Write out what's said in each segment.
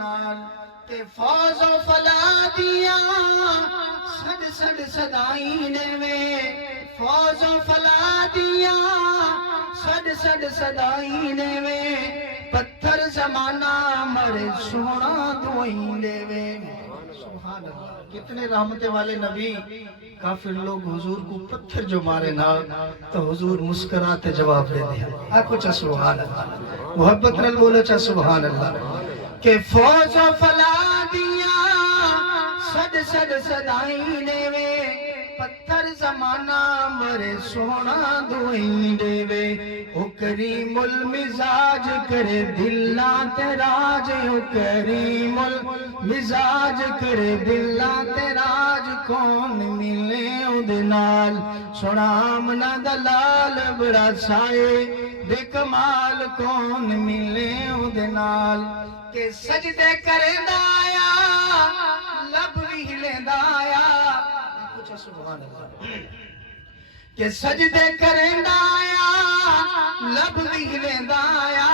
नाल ते फौजो फला दिया सद सद सदाई ने वे फौजो फला दिया सद सद सदाई ने वे पत्थर जमाना मरे सोना दुई देवे। सुभान अल्लाह। कितने रहमते वाले नबी। काफिर लोग हुजूर को पत्थर जो मारे ना तो हुजूर मुस्कुराते जवाब दे दिया। आखो चा सुभान अल्लाह। मोहब्बत नाल बोलो चा सुभान अल्लाह। के फौज फला दिया सद सद सदाई ने वे पत्थर जमाना मरे सोना दुई देवे। ओ करीमुल मिजाज करे दिल्ला तेराज ओ करीमुल मिजाज करे दिल्ला तेराज कौन मिले उदे नाल सोना मना दलाल बड़ा साए बेकमाल कौन मिले उदे नाल के सजदे करेंदा आया लब भी हिलेंदा आया। कुछ सुभान अल्लाह। के सजदे करेंदा आया लब भी हिलेंदा आया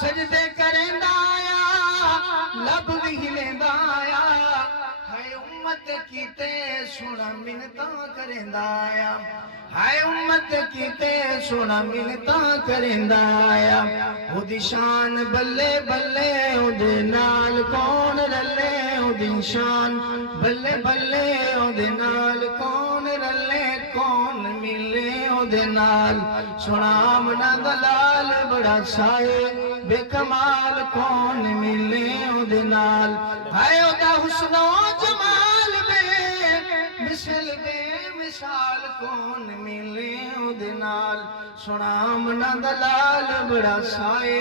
सजदे करेंदा आया लब भी हिलेंदा आया हाय उम्मत कीते सुना मिन्नता करेंदा आया हाय उम्मत कीते सुना मिन्नता करेंदा आया। ओदी शान बल्ले बल्ले ओदे नाल कौन रले ओदी शान बल्ले बल्ले ओदे नाल कौन रले कौन मिले ओदे नाल सोना मना दलाल बड़ा साए बेकमाल कौन मिले ओदे नाल हाय ओदा हुस्नो जमाल बे मिसल बे मिसाल कौन मिले ओदे नाल सोना मना दलाल बड़ा साए